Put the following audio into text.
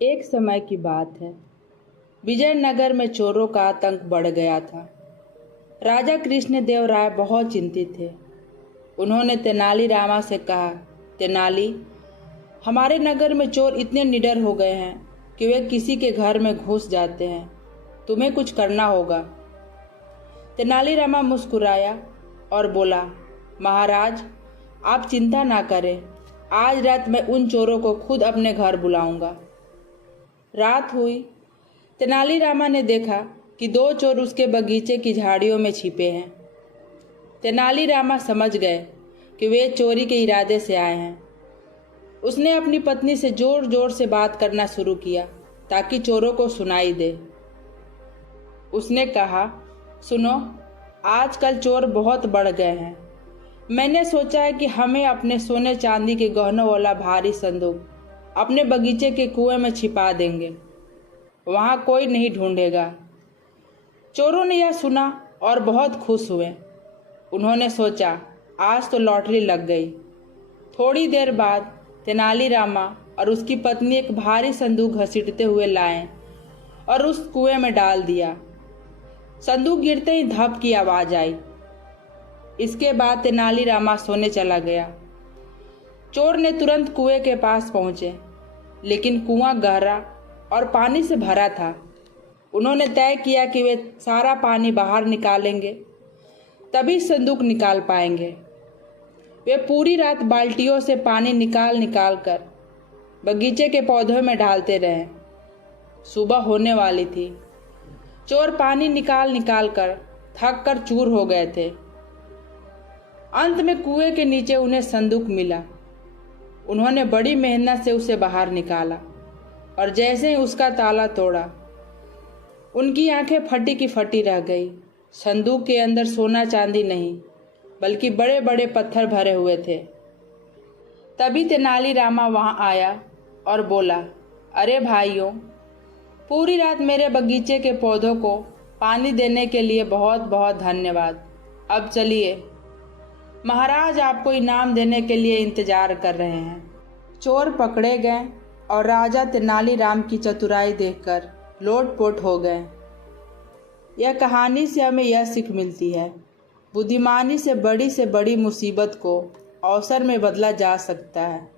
एक समय की बात है। विजयनगर में चोरों का आतंक बढ़ गया था। राजा कृष्णदेव राय बहुत चिंतित थे। उन्होंने तेनालीरामा से कहा, तेनाली, हमारे नगर में चोर इतने निडर हो गए हैं कि वे किसी के घर में घुस जाते हैं। तुम्हें कुछ करना होगा। तेनालीरामा मुस्कुराया और बोला, महाराज, आप चिंता ना करें। आज रात मैं उन चोरों को खुद अपने घर बुलाऊंगा। रात हुई। तेनालीरामा ने देखा कि दो चोर उसके बगीचे की झाड़ियों में छिपे हैं। तेनालीरामा समझ गए कि वे चोरी के इरादे से आए हैं। उसने अपनी पत्नी से जोर जोर से बात करना शुरू किया ताकि चोरों को सुनाई दे। उसने कहा, सुनो, आजकल चोर बहुत बढ़ गए हैं। मैंने सोचा है कि हमें अपने सोने चांदी के गहनों वाला भारी संदूक अपने बगीचे के कुएं में छिपा देंगे। वहां कोई नहीं ढूंढेगा। चोरों ने यह सुना और बहुत खुश हुए। उन्होंने सोचा, आज तो लॉटरी लग गई। थोड़ी देर बाद तेनालीरामा और उसकी पत्नी एक भारी संदूक घसीटते हुए लाए और उस कुएं में डाल दिया। संदूक गिरते ही धप की आवाज आई। इसके बाद तेनालीरामा सोने चला गया। चोर ने तुरंत कुएं के पास पहुंचे, लेकिन कुआं गहरा और पानी से भरा था। उन्होंने तय किया कि वे सारा पानी बाहर निकालेंगे, तभी संदूक निकाल पाएंगे। वे पूरी रात बाल्टियों से पानी निकाल निकाल कर बगीचे के पौधों में डालते रहे। सुबह होने वाली थी। चोर पानी निकाल निकाल कर थक कर चूर हो गए थे। अंत में कुएं के नीचे उन्हें संदूक मिला। उन्होंने बड़ी मेहनत से उसे बाहर निकाला और जैसे ही उसका ताला तोड़ा, उनकी आंखें फटी की फटी रह गई। संदूक के अंदर सोना चांदी नहीं, बल्कि बड़े बड़े पत्थर भरे हुए थे। तभी तेनालीरामा वहां आया और बोला, अरे भाइयों, पूरी रात मेरे बगीचे के पौधों को पानी देने के लिए बहुत बहुत धन्यवाद। अब चलिए, महाराज आपको इनाम देने के लिए इंतजार कर रहे हैं। चोर पकड़े गए और राजा तेनालीराम की चतुराई देखकर लोटपोट हो गए। यह कहानी से हमें यह सीख मिलती है, बुद्धिमानी से बड़ी मुसीबत को अवसर में बदला जा सकता है।